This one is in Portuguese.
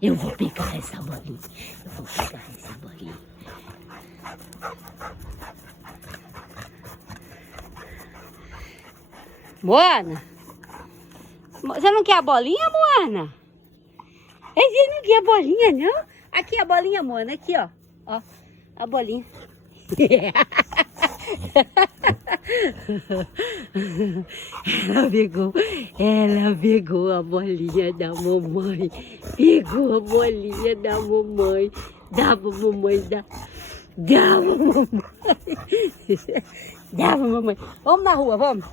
Eu vou pegar essa bolinha. Eu vou pegar essa bolinha. Moana? Você não quer a bolinha, Moana? Você não quer a bolinha, não? Aqui a bolinha, Moana. Aqui, ó. Ó, a bolinha. Ela pegou a bolinha da mamãe. Pegou a bolinha da mamãe. Dá pra mamãe, dá. Dá pra mamãe. Dá pra mamãe. Vamos na rua, vamos.